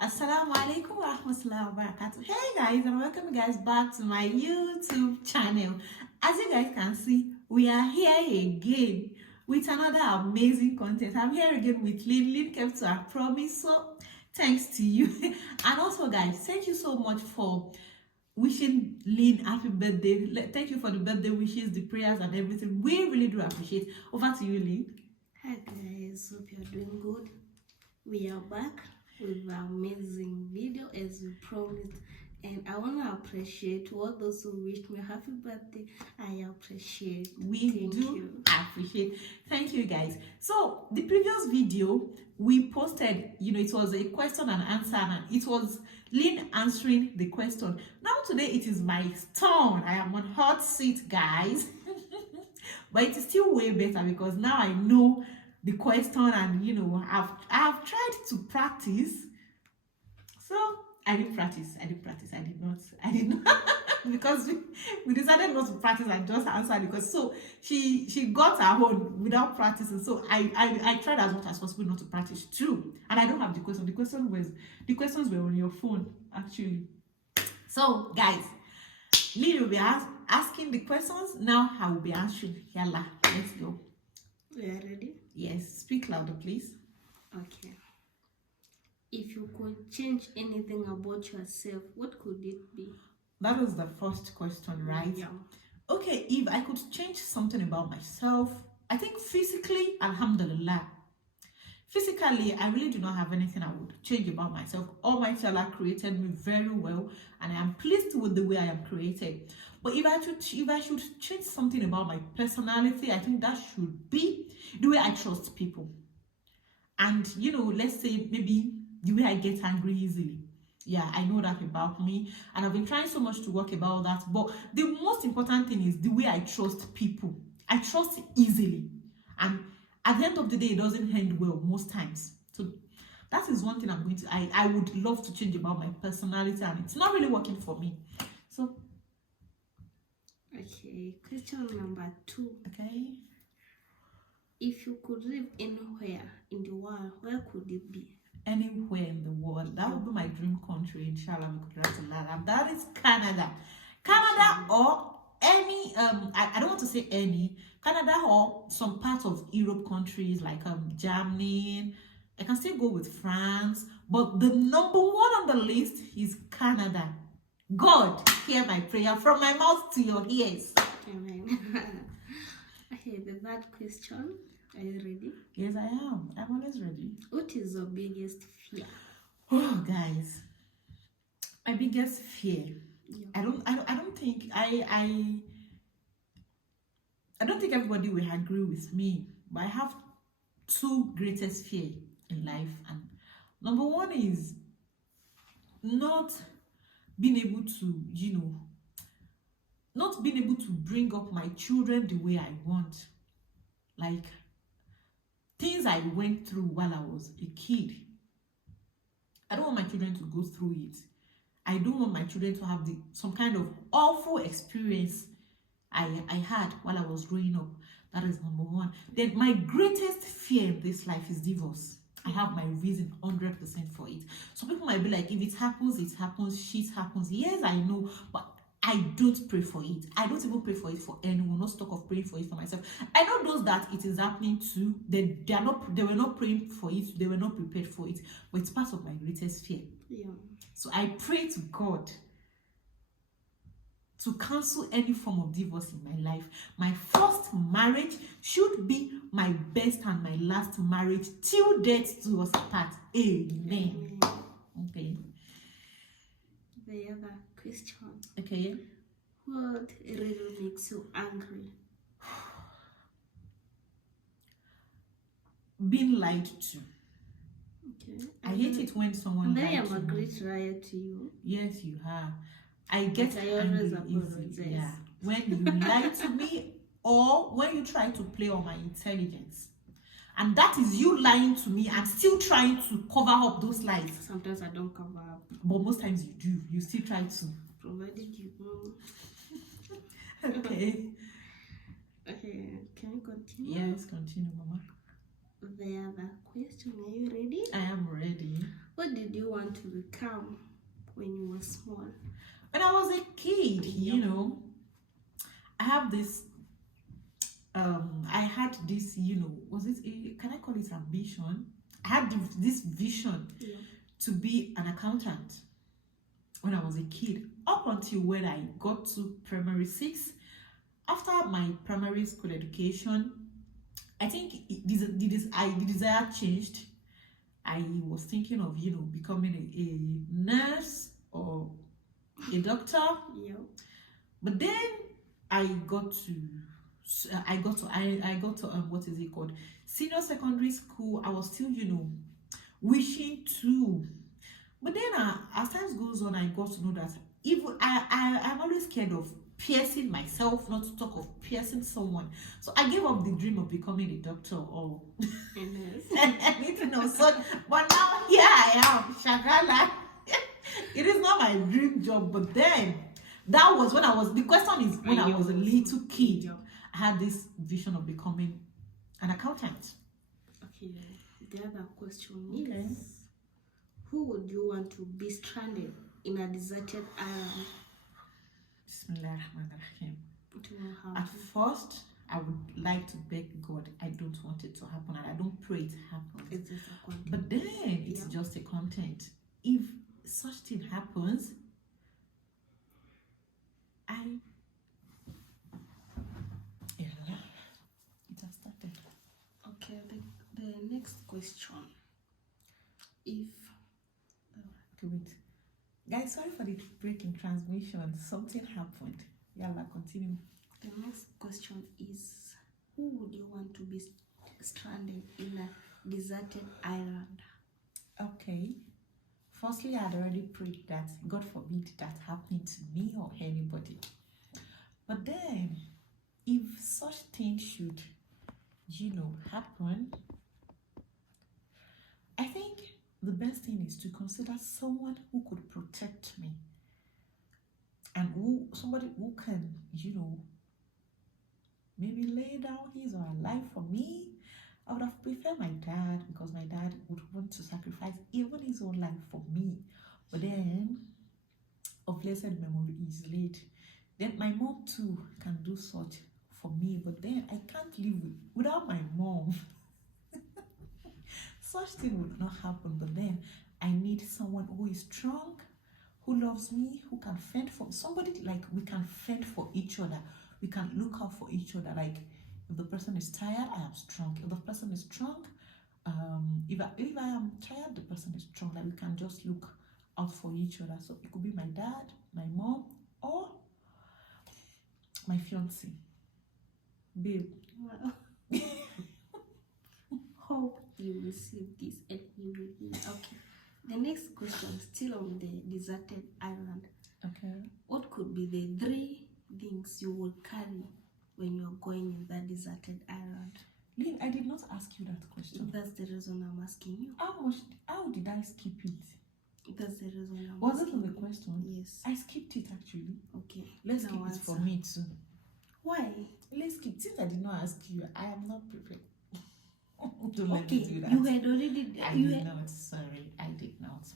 Assalamu alaikum wa rahmatullahi wa barakatuh. Hey guys, and welcome you guys back to my YouTube channel. As you guys can see, we are here again with another amazing content. I'm here again with Lynn. Lynn kept to her promise, so thanks to you. And also guys, thank you so much for wishing Lynn happy birthday. Thank you for the birthday wishes, the prayers and everything. We really do appreciate. Over to you, Lynn. Hi guys, hope you're doing good. We are back with an amazing video as we promised, and I want to appreciate all those who wished me happy birthday. I appreciate. Thank you. Appreciate. Thank you guys. So the previous video we posted, it was a question and answer, and it was Lynn answering the question. Now today it is my turn. I am on hot seat, guys. But it is still way better because now I know the question, and I've tried to practice. So I did not because we decided not to practice and just answer, because so she got her own without practicing. So I tried as much as possible not to practice too. And I don't have the question. The questions were on your phone actually. So guys, Lily will be asking the questions. Now I will be answering. Yalla, let's go. We are ready? Yes, speak louder, please. Okay. If you could change anything about yourself, what could it be? That was the first question, right? Yeah. Okay, if I could change something about myself, I think physically, alhamdulillah. Physically, I really do not have anything I would change about myself. Almighty Allah created me very well, and I am pleased with the way I am created. But if I should change something about my personality, I think that should be the way I trust people. And let's say maybe the way I get angry easily. Yeah, I know that about me, and I've been trying so much to work about that. But the most important thing is the way I trust people. I trust easily, and at the end of the day, it doesn't end well most times. So that is one thing I would love to change about my personality, and it's not really working for me. So okay, question number 2. Okay. If you could live anywhere in the world, where could it be? Anywhere in the world. That would be my dream country, inshallah. And that is Canada. Canada, or any I don't want to say any, Canada or some parts of Europe countries like Germany. I can still go with France, but the number one on the list is Canada. God, hear my prayer from my mouth to your ears. Amen. Okay, the third question. Are you ready? Yes, I am. I'm always ready. What is your biggest fear? Oh, guys, my biggest fear. Yeah. I don't think everybody will agree with me, but I have two greatest fear in life, and number one is not being able to not being able to bring up my children the way I want. Like things I went through while I was a kid. I don't want my children to go through it. I don't want my children to have some kind of awful experience I had while I was growing up. That is number one. Then my greatest fear in this life is divorce. I have my reason 100% for it. Some people might be like, if it happens, it happens, shit happens. Yes, I know, but I don't pray for it. I don't even pray for it for anyone. Not talk of praying for it for myself. I know those that it is happening to. They were not praying for it. They were not prepared for it. But it's part of my greatest fear. Yeah. So I pray to God to cancel any form of divorce in my life. My first marriage should be my best and my last marriage till death do us part. Amen. Okay. The other question. Okay. What really makes you angry? Being lied to. Okay. I hate it when someone lies to me. I am a great liar to you. Yes, you are. I get always angry easy. Yeah. When you lie to me, or when you try to play on my intelligence. And that is you lying to me and still trying to cover up those lies. Sometimes I don't cover up. But most times you do. You still try to. Provided you know. Okay. Okay, can you continue? Yes, continue, Mama. the other question. Are you ready? I am ready. What did you want to become when you were small? When I was a kid, you know, I have this I had this, you know, was it can I call it ambition? I had this vision to be an accountant when I was a kid, up until when I got to primary 6. After my primary school education, I think the desire changed. I was thinking of, you know, becoming a nurse or a doctor. Yeah. But then I got to what is it called, senior secondary school. I was still, you know, wishing to, but then as time goes on, I got to know that even I'm always scared of piercing myself, not to talk of piercing someone. So I gave up the dream of becoming a doctor or anything of such. But now here I am, Shagala. It is not my dream job, but then that was when I was. The question is, when I was a little kid, I had this vision of becoming an accountant. Okay. The other question is, who would you want to be stranded in a deserted island? Bismillahirrahmanirrahim. At first, I would like to beg God. I don't want it to happen, and I don't pray it happens. It's just a content. But then it's just a content. If such thing happens, it has started. Okay, the next question. If okay, wait. Guys, sorry for the break in transmission. Something happened. Yalla, continue. The next question is, who would you want to be stranded in a deserted island? Okay. Firstly, I had already prayed that God forbid that happening to me or anybody. But then, if such thing should, you know, happen, I think the best thing is to consider someone who could protect me, and somebody who can, you know, maybe lay down his or her life for me. I would have preferred my dad, because my dad would want to sacrifice even his own life for me. But then, of blessed memory is late. Then my mom too can do such for me, but then I can't live without my mom. Such thing would not happen. But then I need someone who is strong, who loves me, who can fend for somebody. Like, we can fend for each other. We can look out for each other. Like, if the person is tired, I am strong. If the person is strong, if I am tired, the person is strong. Like, we can just look out for each other. So it could be my dad, my mom, or my fiancé. Babe. Well, hope you receive this and you will hear. Okay. The next question, still on the deserted island. Okay. What could be the 3 things you will carry when you're going in that deserted island? Lynn, I did not ask you that question. That's the reason I'm asking you. How did I skip it? That's the reason I'm Was asking it on the you. question? Yes. I skipped it actually. Okay. Let's Now skip it for answer. me too. Why? Let's skip. Since I did not ask you, I am not prepared. Don't let Okay, me do that. you had already. I did not. Sorry, I did not.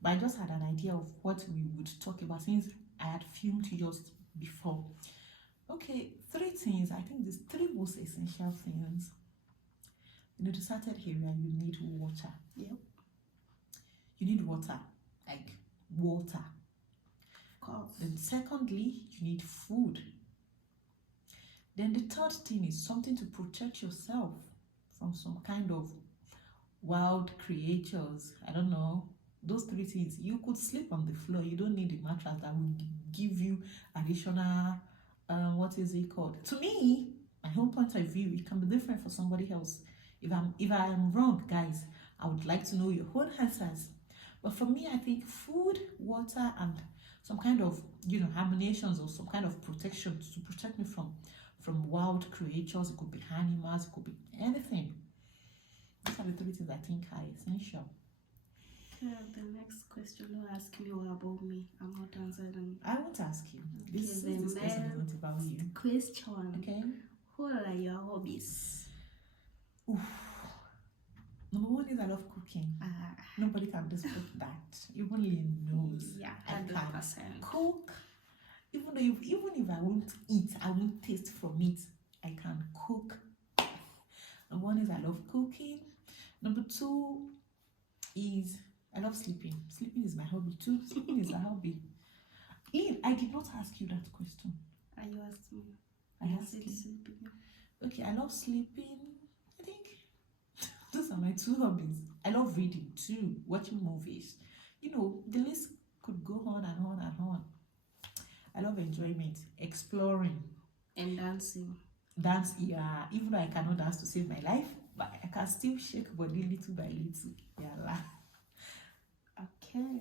But I just had an idea of what we would talk about since I had filmed just before. Okay, 3 things. I think these 3 most essential things. In the deserted area, you need water. Yep. You need water, like water. Of course. Then secondly, you need food. Then the third thing is something to protect yourself from some kind of wild creatures. I don't know. Those 3 things. You could sleep on the floor. You don't need a mattress that will give you additional, what is it called? To me, my whole point of view, it can be different for somebody else. If I am wrong, guys, I would like to know your own answers. But for me, I think food, water, and some kind of, you know, ammunitions or some kind of protection to protect me from wild creatures. It could be animals, it could be anything. These are the 3 things I think are essential. The next question will ask me all about me. I'm not answering. I won't ask you. Okay, This the question is not about you. Question. Okay? What are your hobbies? Oof. Number one is I love cooking. Nobody can dispute that. Even Lynn knows. Yeah, I can 100%. cook. Even if I won't eat, I won't taste from it. I can cook. Number one is I love cooking. Number two is I love sleeping. Sleeping is my hobby too. Sleeping is a hobby. Lynn, I did not ask you that question. Are you asking me? I asked you. Sleeping. Okay, I love sleeping. I think those are my two hobbies. I love reading too, watching movies. You know, the list could go on and on and on. I love enjoyment, exploring. And dancing. Dance, yeah, even though I cannot dance to save my life, but I can still shake body little by little. Yeah. Okay.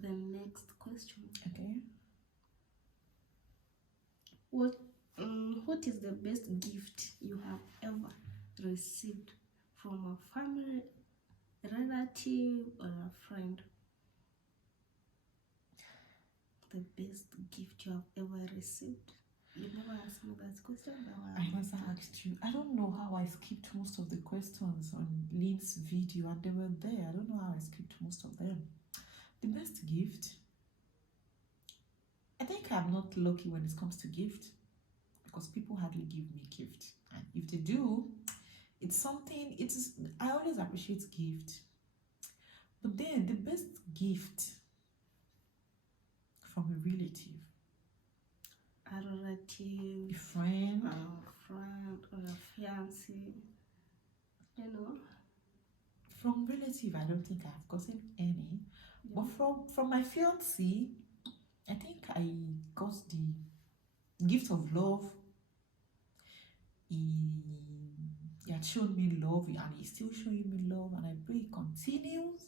The next question. Okay. What is the best gift you have ever received from a family, relative, or a friend? The best gift you have ever received? You never asked me that question, but I never asked you. I don't know how I skipped most of the questions on Lynn's video, and they were there. I don't know how I skipped most of them. The best gift, I think I'm not lucky when it comes to gift, because people hardly give me gift, and if they do, it's something. I always appreciate gift, but then the best gift from a relative, a relative, a friend, or a fiancé, you know. From relative, I don't think I've gotten any. Yeah. But from my fiancé, I think I got the gift of love. He had shown me love, and he's still showing me love, and I pray it continues.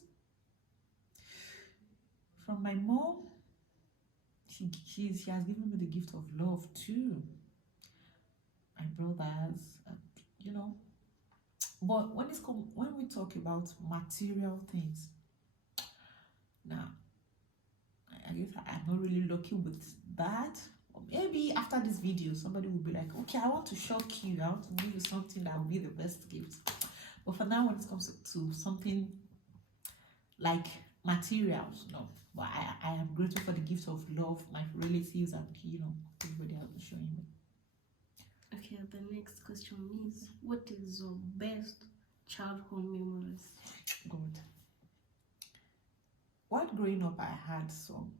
From my mom, she has given me the gift of love too. My brothers, you know. But when we talk about material things, now I guess I'm not really lucky with that. Or maybe after this video, somebody will be like, okay, I want to shock you. I want to give you something that will be the best gift. But for now, when it comes to something like materials, no. But I am grateful for the gift of love, my relatives, and everybody has been showing me. Okay, the next question is, what is your best childhood memories? Good. While growing up, I had some,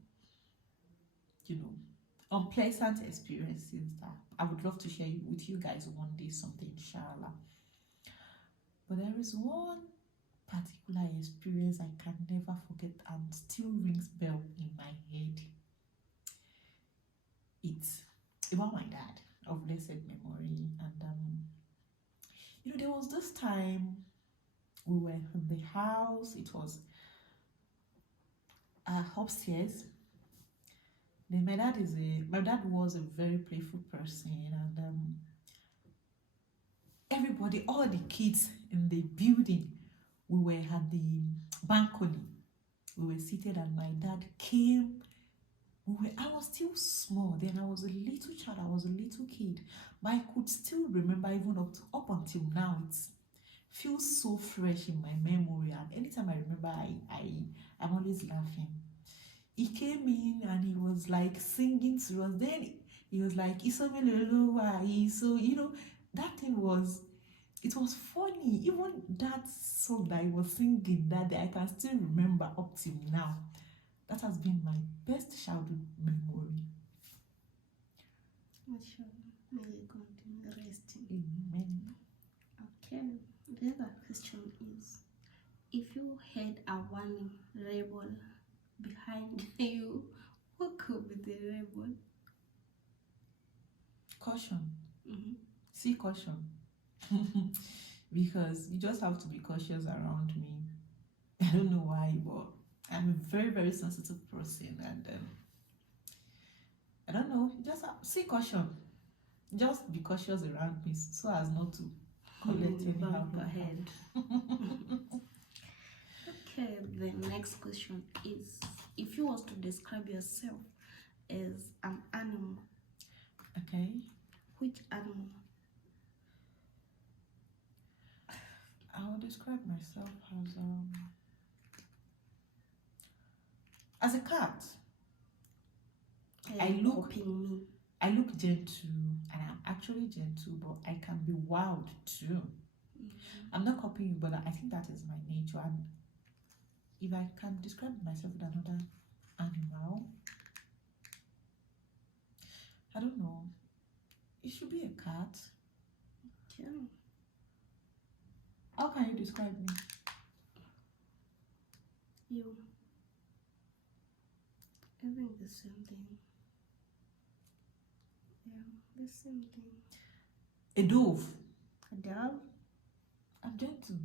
unpleasant experiences that I would love to share with you guys one day, someday, inshallah. But there is one particular experience I can never forget and still rings bell in my head. It's about my dad, of blessed memory. And there was this time we were in the house. It was upstairs. Then my dad was a very playful person, and everybody, all the kids in the building, we were at the balcony. We were seated, and my dad came. I was still small then. I was a little child. I was a little kid, but I could still remember even up until now. It feels so fresh in my memory, and anytime I remember, I'm always laughing. He came in and he was like singing to us. Then he was like, so that thing was, it was funny. Even that song that he was singing that day, I can still remember up till now. That has been my best childhood memory. May you continue resting. Amen. Okay, the other question is, if you had a warning label behind you, what could be the label? Caution. See, caution. Because you just have to be cautious around me. I don't know why, but I'm a very, very sensitive person, and I don't know, just see, caution. Just be cautious around me so as not to collect any bump ahead. Okay, the next question is, if you was to describe yourself as an animal, okay, which animal? I will describe myself as a cat. I look gentle, and I'm actually gentle, but I can be wild too. I'm not copying you, but I think that is my nature. And if I can describe myself with another animal, I don't know. It should be a cat. Yeah. How can you describe me? You. I think the same thing. Yeah, the same thing. A dove. A dove? I'm gentle.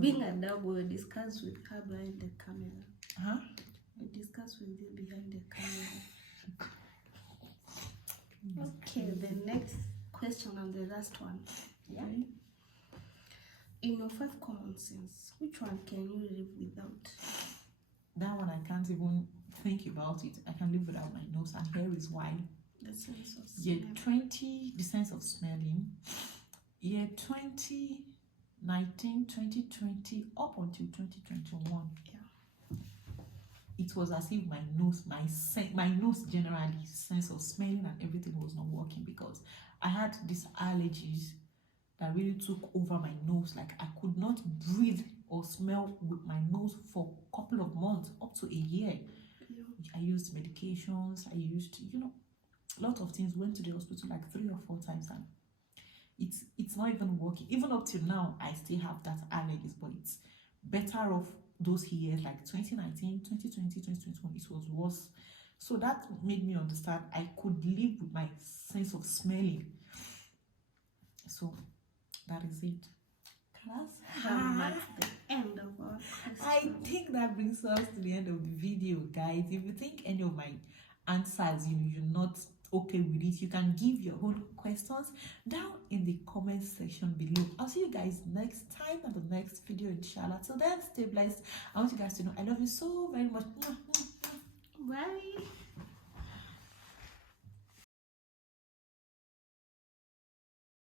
Being a dove, we'll discuss with her behind the camera. Huh? We'll discuss with you behind the camera. Okay, the next question and the last one. Yeah. In your 5 common sense, which one can you live without? That one I can't even think about it. I can live without my nose, and here is why. The sense of Year smell. 20, the sense of smelling. Year 2019, 2020, up until 2021. Yeah. It was as if my nose, my nose generally, sense of smelling and everything was not working, because I had these allergies that really took over my nose. Like, I could not breathe or smell with my nose for a couple of months, up to a year. Yeah. I used medications, I used, a lot of things, went to the hospital like 3 or 4 times, and it's not even working. Even up till now, I still have that allergies, but it's better off those years, like 2019, 2020, 2021, it was worse. So that made me understand I could live with my sense of smelling. So that is it. That marks the end of our I question. think that brings us to the end of the video, guys. If you think any of my answers, you're not okay with it, you can give your own questions down in the comment section below. I'll see you guys next time on the next video, inshallah. Till then, stay blessed. I want you guys to know I love you so very much.